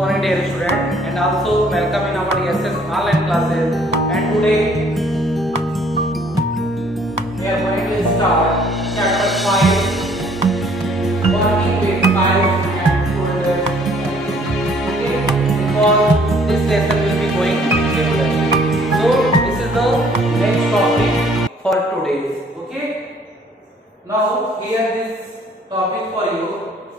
morning dear student, and also welcome in our ESS online classes. And today we are going to start chapter 5, working with files and folders. Okay, because this lesson will be going regularly. So this is the next topic for today's. Okay, now here this topic for you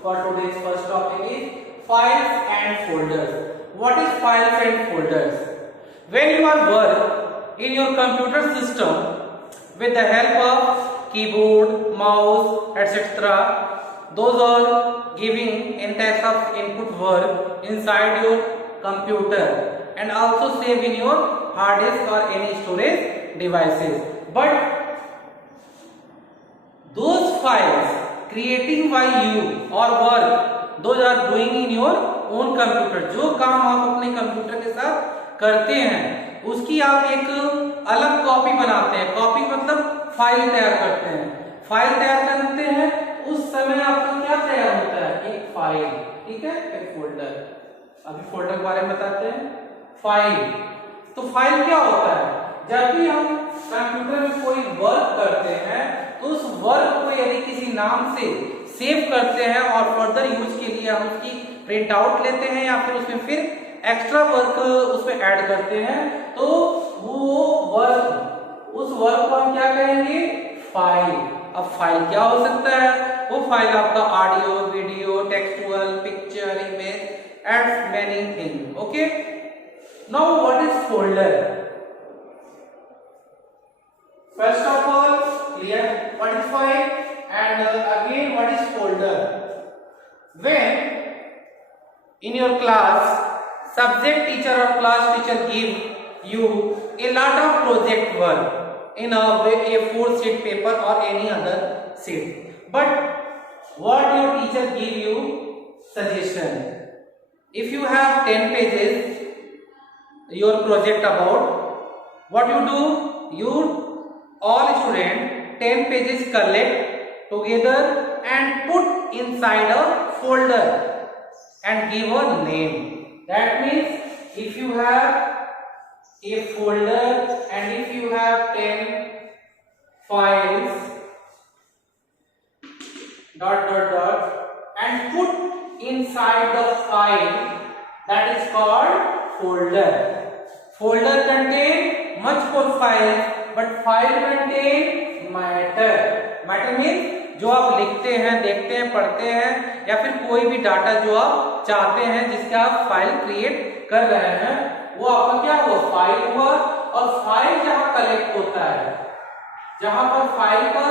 for today's first topic is files and folders. What is files and folders? When you are work in your computer system with the help of keyboard, mouse, etc., those are giving in types of input work inside your computer and also save in your hard disk or any storage devices. But those files creating by you or work those are doing in your own computer, जो काम आप अपने computer के साथ करते हैं उसकी आप एक अलग कॉपी बनाते हैं. कॉपी मतलब फाइल तैयार करते हैं. फाइल तैयार करते हैं उस समय आपका क्या तैयार होता है? एक फाइल. ठीक है, एक फोल्डर. अभी फोल्डर के बारे में बताते हैं. फाइल, तो फाइल क्या होता है? जब भी हम कंप्यूटर में कोई वर्क करते हैं तो उस वर्क को यदि किसी नाम से सेव करते हैं और फर्दर यूज के लिए हम उसकी प्रिंट आउट लेते हैं या फिर उसमें फिर एक्स्ट्रा वर्क उसमें ऐड करते हैं तो वो वर्क, उस वर्क को हम क्या कहेंगे? फाइल. अब फाइल क्या हो सकता है? वो फाइल आपका audio, video, textual, picture, image and many thing. Okay, now what is folder? First of all, clear what is file and again what is folder. When in your class subject teacher or class teacher give you a lot of project work in a A4 sheet paper or any other sheet, but what your teacher give you suggestion? If you have 10 pages your project about, what you do? You all students 10 pages collect together and put inside a folder and give a name. That means if you have a folder and if you have 10 files and put inside the file, that is called folder. Folder contain much more files but file contain matter. Matter means जो आप लिखते हैं, देखते हैं, पढ़ते हैं या फिर कोई भी डाटा जो आप चाहते हैं जिसका आप फाइल क्रिएट कर रहे हैं वो आपका क्या हुआ? फाइल हुआ. और फाइल जहां कलेक्ट होता है, जहां पर फाइल का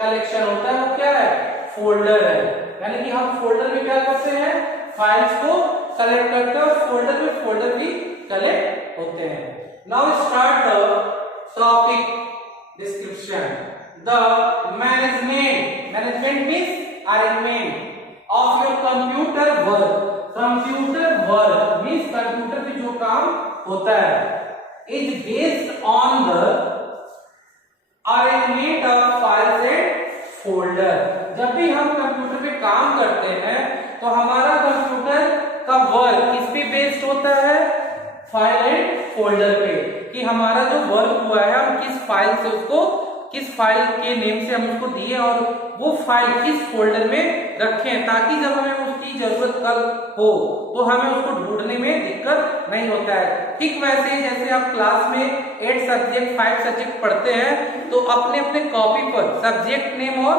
कलेक्शन होता है वो क्या है? फोल्डर है. यानी कि हम फोल्डर में क्या करते हैं? फाइल्स को कलेक्ट करते हैं और फोल्डर में फोल्डर भी कलेक्ट होते हैं. Now start the topic description. The management means arrangement of your computer work. Computer work means computer पे जो काम होता है is based on the arrangement of files and folder. जब भी हम कंप्यूटर पे काम करते हैं तो हमारा कंप्यूटर का वर्क किस पे बेस्ड होता है? फाइल एंड फोल्डर पे. कि हमारा जो वर्क हुआ है हम किस फाइल से उसको, किस फाइल के नेम से हम उसको दिए और वो फाइल किस फोल्डर में रखें ताकि जब हमें उसकी जरूरत कल हो तो हमें उसको ढूंढने में दिक्कत नहीं होता है. ठीक वैसे ही जैसे आप क्लास में 8 सब्जेक्ट 5 सब्जेक्ट पढ़ते हैं तो अपने अपने कॉपी पर सब्जेक्ट नेम और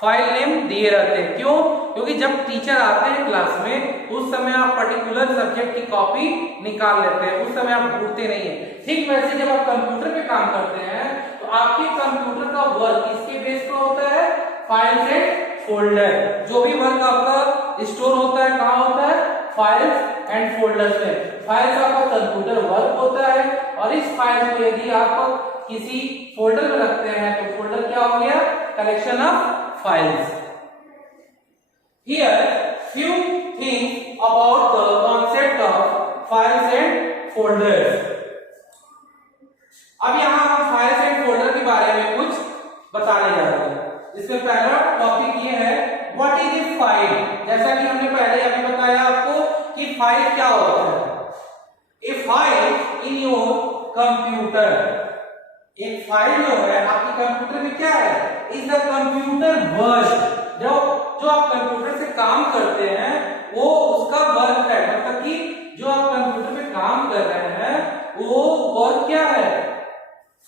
फाइल नेम दिए रहते हैं. क्यों? क्योंकि जब टीचर आते हैं क्लास में उस समय आप पर्टिकुलर सब्जेक्ट की कॉपी निकाल लेते हैं, उस समय आप ढूंढते नहीं है. ठीक वैसे जब आप कंप्यूटर पे काम करते हैं तो आपके कंप्यूटर का वर्क इसके बेस पर होता है? Files and folder. जो भी वर्क आपका स्टोर होता है कहाँ होता है? फाइल्स एंड फोल्डर्स में. फाइल्स आपका कंप्यूटर वर्क होता है और इस फाइल को यदि आप किसी फोल्डर में रखते हैं तो फोल्डर क्या हो गया? Collection of files. Here few things about the concept of files and folders. अब यहाँ हम files and folder के बारे में कुछ बताने जा रहे हैं. इसमें पहला टॉपिक ये है what is a file. जैसा कि हमने पहले अभी बताया आपको कि फाइल क्या होता है। ए फाइल इन योर कंप्यूटर, एक फाइल जो है आपके कंप्यूटर में क्या है, इज द कंप्यूटर वर्क। जो आप कंप्यूटर से काम करते हैं वो उसका वर्क है, मतलब कि जो आप कंप्यूटर पे काम कर रहे हैं वो वर्क क्या है,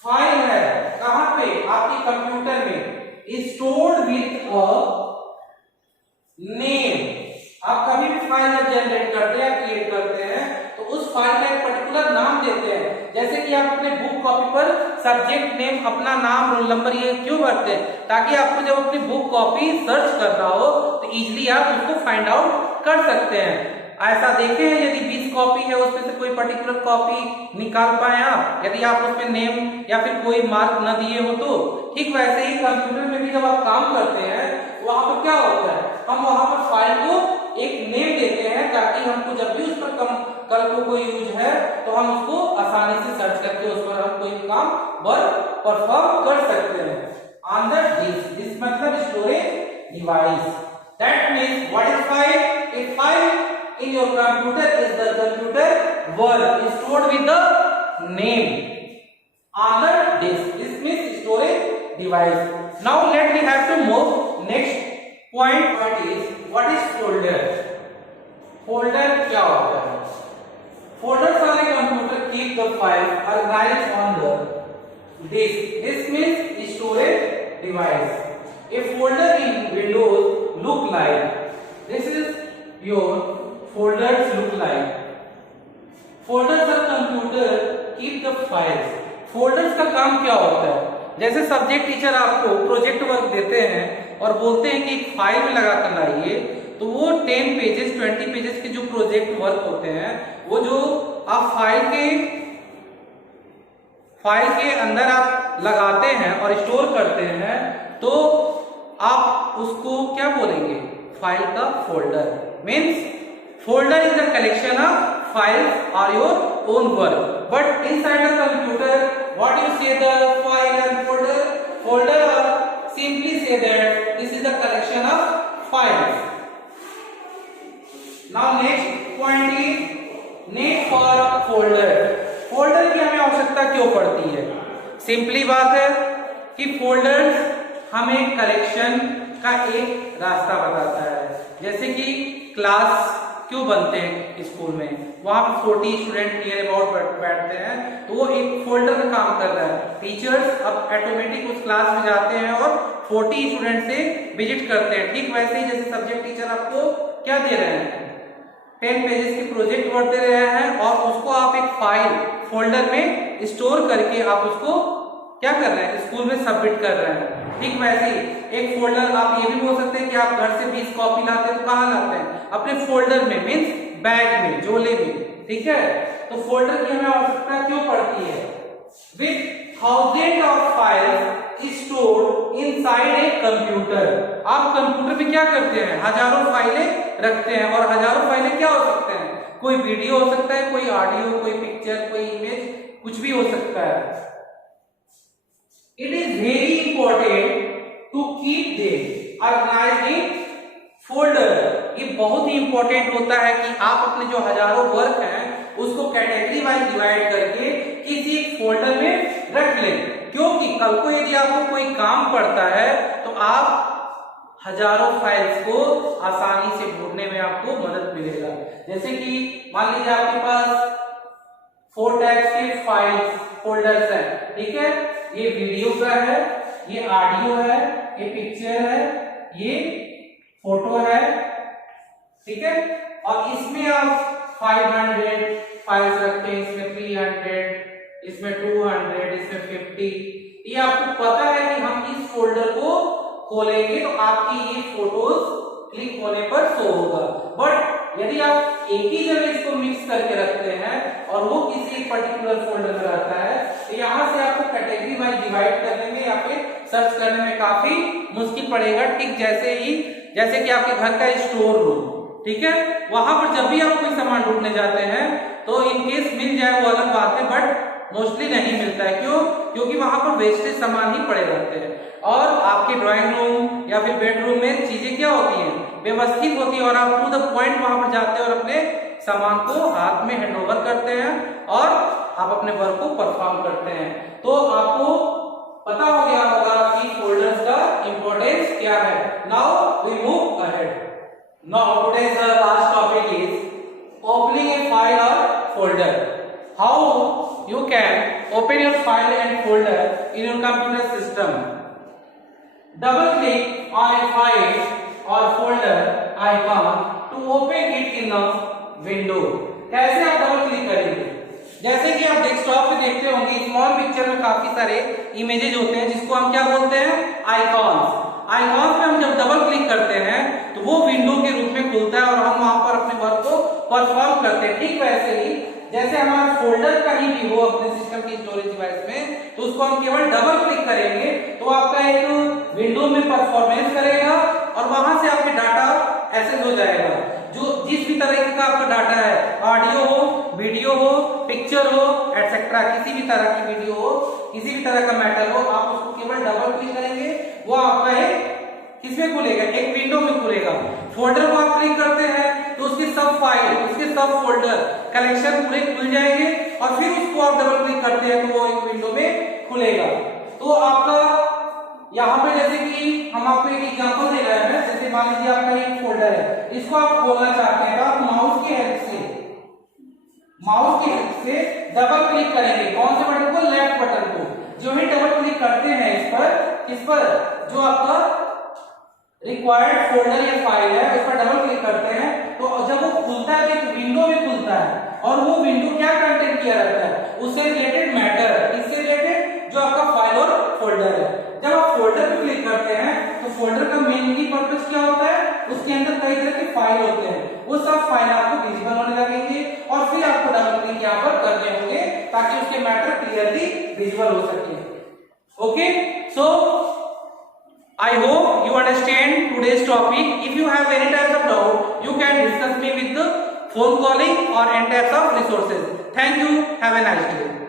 फाइल है। कहां पे, आपके कंप्यूटर में, स्टोर्ड विथ अ नेम। आप कभी भी फाइल जब जनरेट करते हैं, क्रिएट करते हैं, तो उस फाइल का एक पर्टिकुलर नाम देते हैं। जैसे कि आप अपने बुक कॉपी पर सब्जेक्ट नेम, अपना नाम, रोल नंबर ये क्यों भरते हैं, ताकि आपको जब अपनी बुक कॉपी सर्च करना हो तो इजीली आप उसको फाइंड आउट कर सकते हैं। ऐसा देखे हैं, यदि 20 कॉपी है उसमें से कोई पर्टिकुलर कॉपी निकाल पाए आप, यदि आप उसमें नेम या फिर कोई मार्क न दिए हो तो। ठीक वैसे ही कंप्यूटर में भी जब आप काम करते हैं वहां पर क्या होता है, हम वहां पर फाइल को एक नेम देते हैं, ताकि हमको जब भी उस पर कल को कोई यूज है तो हम उसको आसानी से सर्च करके उस पर हम कोई काम वर्क परफॉर्म कर सकते हैं। ऑन द डिस्क, डिस्क मतलब storage device. That means what is file, A file in your computer is the computer work stored with the name on the disk. This means storage device. Now let me have to move next point. What is folder? Folder क्या होता है? Folders on a computer keep the file organized on the disk. This means storage device. A folder in Windows look like this is your folders look like. Folders on computer keep the files. Folders का काम क्या होता है, जैसे subject teacher आपको project work देते हैं और बोलते हैं कि एक फाइल में लगा कर लाइए, तो वो 10 पेजेस 20 पेजेस के जो प्रोजेक्ट वर्क होते हैं वो जो आप फाइल के अंदर आप लगाते हैं और स्टोर करते हैं, तो आप उसको क्या बोलेंगे, फाइल का folder. Means folder is the collection of files or your own work, but inside the computer what you say the file and folder, folder or simply say that this is the collection of files. Now next point is need for folder. folder की हमें आवश्यकता क्यों पड़ती है, simply बात है कि folders हमें कलेक्शन का एक रास्ता बताता है। जैसे कि क्लास क्यों बनते हैं स्कूल में, वहां पर 40 स्टूडेंट नियर अबाउट बैठते हैं, तो वो एक फोल्डर का काम कर रहा है। टीचर्स अब ऑटोमेटिक उस क्लास में जाते हैं और 40 स्टूडेंट से विजिट करते हैं। ठीक वैसे ही जैसे सब्जेक्ट टीचर आपको क्या दे रहे हैं, 10 पेजेस की प्रोजेक्ट वर्क दे रहे हैं और उसको आप एक फाइल फोल्डर में स्टोर करके आप उसको क्या कर रहे हैं, स्कूल में सबमिट कर रहे हैं। ठीक वैसे ही एक फोल्डर, आप ये भी बोल सकते हैं कि आप घर से 20 कॉपी लाते हैं तो कहाँ लाते हैं, अपने फोल्डर में, मीन्स बैग में, झोले में। ठीक है, तो फोल्डर की हमें आवश्यकता क्यों पड़ती है, with thousand of files stored inside a computer. आप कंप्यूटर पे क्या करते हैं, हजारों फाइलें रखते हैं, और हजारों फाइलें क्या हो सकते हैं, कोई वीडियो हो सकता है, कोई ऑडियो, कोई पिक्चर, कोई इमेज, कुछ भी हो सकता है। It is very important to keep them organized in folder. ये बहुत ही इंपॉर्टेंट होता है कि आप अपने जो हजारों वर्क हैं उसको कैटेगरी वाइज डिवाइड करके किसी एक फोल्डर में रख लें, क्योंकि कल को यदि आपको कोई काम पड़ता है तो आप हजारों फाइल्स को आसानी से ढूंढने में आपको मदद मिलेगा। जैसे कि मान लीजिए आपके पास 4 टाइप्स के फाइल्स फोल्डर्स हैं, ठीक है, ये वीडियो का है, ये ऑडियो है, ये पिक्चर है, ये फोटो है, ठीक है, और इसमें आप 500 फाइल्स रखते हैं, इसमें 300, इसमें 200, इसमें 50। ये आपको पता है कि हम इस फोल्डर को खोलेंगे तो आपकी ये फोटोज क्लिक होने पर शो होगा। बट यदि आप एक ही जगह इसको मिक्स करके रखते हैं और वो किसी एक पर्टिकुलर फोल्डर में रहता है, तो यहाँ से आपको कैटेगरी वाइज डिवाइड करने में या फिर सर्च करने में काफी मुश्किल पड़ेगा। ठीक जैसे कि आपके घर का स्टोर रूम, ठीक है, वहां पर जब भी आप कोई सामान ढूंढने जाते हैं तो इनकेस मिल जाए वो अलग बात है, बट मोस्टली नहीं मिलता है। क्यों? क्योंकि वहां पर वेस्टेज सामान ही पड़े रहते हैं और आपके ड्राइंग रूम या फिर बेडरूम में चीजें क्या होती हैं, व्यवस्थित होती है और आप टू द पॉइंट वहां पर जाते हैं और अपने सामान को हाथ में हैंडओवर करते हैं और आप अपने वर्क को परफॉर्म करते हैं। तो आपको पता हो गया होगा कि फोल्डर्स का इंपॉर्टेंस क्या है। Now we move ahead. Now today's last topic is opening a file और folder. How you can open your file and folder in your computer system. Double click on a file or folder icon to open it in a window। कैसे आप double click करेंगे? जैसे कि आप desktop पे देखते होंगे स्मॉल पिक्चर में काफी सारे इमेजेस होते हैं जिसको हम क्या बोलते हैं, आइकॉन्स। आइकॉन्स पे हम जब डबल क्लिक करते हैं तो वो विंडो के रूप में खुलता है और हम वहां पर अपने वर्क को परफॉर्म करते हैं। ठीक वैसे ही जैसे हमारा फोल्डर कहीं भी हो अपने सिस्टम की स्टोरेज डिवाइस में तो उसको हम केवल डबल क्लिक करेंगे तो आपका एक विंडो में परफॉर्मेंस करेगा और वहां से आपके डाटा एक्सेस हो जाएगा। जो जिस भी तरह का आपका डाटा है, ऑडियो हो, वीडियो हो, पिक्चर हो, एटसेट्रा, किसी भी तरह की वीडियो हो, किसी भी तरह का मैटर हो, आप उसको केवल डबल क्लिक करेंगे, वो आपका एक किसमें खुलेगा, एक विंडो में खुलेगा। फोल्डर को आप क्लिक करते हैं तो उसके सब फाइल, उसके सब फोल्डर कलेक्शन पूरे खुल जाएंगे और फिर उसको आप डबल क्लिक करते हैं तो वो एक विंडो में खुलेगा। तो आपका यहाँ पे जैसे कि हम आपको एक एग्जांपल दे रहे हैं, जैसे मान लीजिए आपका एक फोल्डर है, इसको आप खोलना चाहते हैं तो आप माउस की हेल्प से डबल क्लिक करेंगे। कौन से बटन को, लेफ्ट बटन को। जो ही डबल क्लिक करते हैं इस पर जो आपका रिक्वायर्ड फोल्डर या फाइल है उस पर डबल क्लिक करते हैं तो जब वो खुलता है तो विंडो में खुलता है और वो विंडो क्या कंटेंट किया रहता है, उससे रिलेटेड मैटर, इससे रिलेटेड जो आपका फाइल और फोल्डर है। जब आप फोल्डर पे क्लिक करते हैं तो फोल्डर का मेनली पर्पस क्या होता है, उसके अंदर कई तरह के फाइल होते हैं, वो सब फाइल आपको विजिबल होने लगेंगे और फिर आपको डबल क्लिक यहाँ पर करने होंगे ताकि उसके मैटर क्लियरली विजिबल हो सके। Okay, so I hope you understand today's topic. If you have any types of doubt, you can discuss me with the phone calling or any types of resources. Thank you. Have a nice day.